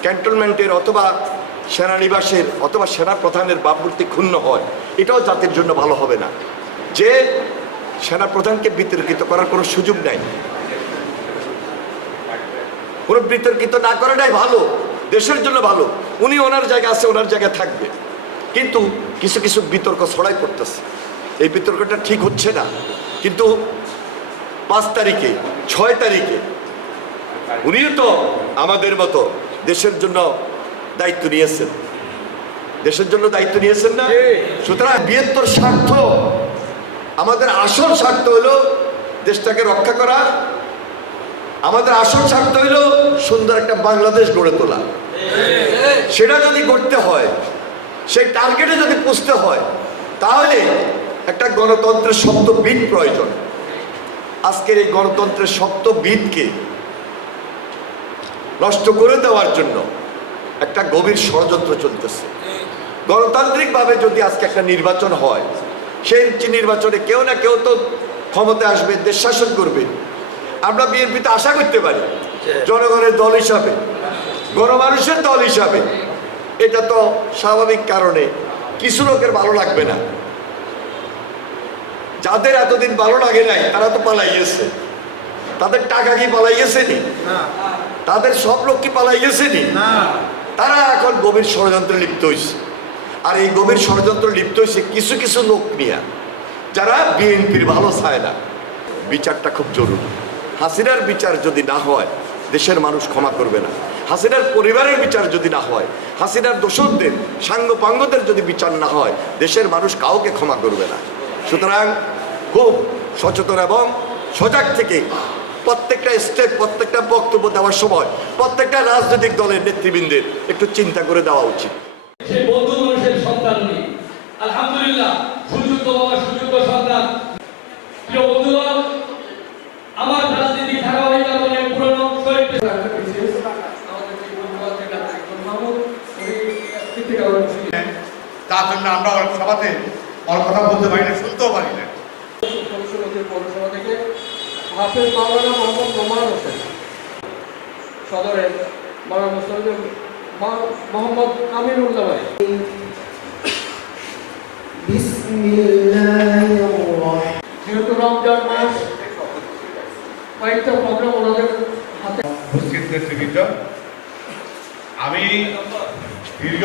ক্যান্টনমেন্টের অথবা সেনানিবাসের অথবা সেনা প্রধানের বাপমূর্তি ক্ষুণ্ণ হয়। এটাও জাতির জন্য ভালো হবে না। যে সেনা প্রধানকে বিতর্কিত করার কোনো সুযোগ নাই। কোনো বিতর্কিত না করাটাই ভালো। দেশের জন্য ভালো। উনি ওনার জায়গা আছে, ওনার জায়গায় থাকবে। কিন্তু কিছু কিছু বিতর্ক ছড়াই পড়তেছে। এই বিতর্কটা ঠিক হচ্ছে না। কিন্তু পাঁচ তারিখে, ছয় তারিখে, উনিও তো আমাদের মতো দেশের জন্য দায়িত্ব নিয়েছেন। দেশের জন্য দায়িত্ব নিয়েছেন না? সুতরাং বৃহত্তর স্বার্থ আমাদের আসল স্বার্থ হলো দেশটাকে রক্ষা করা। আমাদের আসল স্বার্থ হলো সুন্দর একটা বাংলাদেশ গড়ে তোলা। সেটা যদি করতে হয় সেই টার্গেটে যদি পুষতে হয় তাহলে একটা গণতন্ত্রের শব্দবিদ প্রয়োজন। আজকের এই গণতন্ত্রের শব্দবিদকে নষ্ট করে দেওয়ার জন্য একটা গভীর ষড়যন্ত্র চলতেছে। গণতান্ত্রিকভাবে যদি আজকে একটা নির্বাচন হয় সেই নির্বাচনে কেউ না কেউ তো ক্ষমতায় আসবে দেশ শাসন করবে। আমরা বিএনপিতে আশা করতে পারি জনগণের দল হিসাবে গণমানুষের দল হিসাবে। এটা তো স্বাভাবিক কারণে কিছু লোকের ভালো লাগবে না। যাদের এতদিন ভালো লাগে নাই তারা তো পালাই গেছে তাদের টাকা কি পালাই গেছে নি। তাদের সব লোক কি পালাই গেছে নি? তারা এখন গভীর ষড়যন্ত্রে লিপ্ত হয়েছে আর এই গভীর ষড়যন্ত্র লিপ্ত হয়েছে কিছু কিছু লোক নিয়ে যারা বিএনপির ভালো চায় না। বিচারটা খুব জরুরি। হাসিনার বিচার যদি না হয় দেশের মানুষ ক্ষমা করবে না। হাসিনার পরিবারের বিচার যদি না হয় হাসিনার দোষকদের সাঙ্গপাঙ্গদের যদি বিচার না হয় দেশের মানুষ কাউকে ক্ষমা করবে না। সুতরাং খুব সচেতন এবং সজাগ থেকে প্রত্যেকটা স্টেপ প্রত্যেকটা বক্তব্য দেওয়ার সময় প্রত্যেকটা রাজনৈতিক দলের নেতৃবৃন্দের একটু চিন্তা করে দেওয়া উচিত। সেই বন্ধু মানুষের সন্তান উনি। আলহামদুলিল্লাহ সুযোগ্য বাবা সুযোগ্য সন্তান। প্রিয় বন্ধুগণ আমার রাজনীতি ধারাবাহিক অনেক পুরনো শরীর তার জন্য আমরা ওর সভাতে কথা বলতে পারি না শুনতেও পারি না। হাফেজ মাওলানা মোহাম্মদ নোমান হোসেন সদরের মাওলানা মুসলিম মোহাম্মদ আমিরুল্লাহ ভাই। যেহেতু রমজান মাস, কয়েকটা প্রোগ্রাম ওনাদের হাতে আমি দীর্ঘ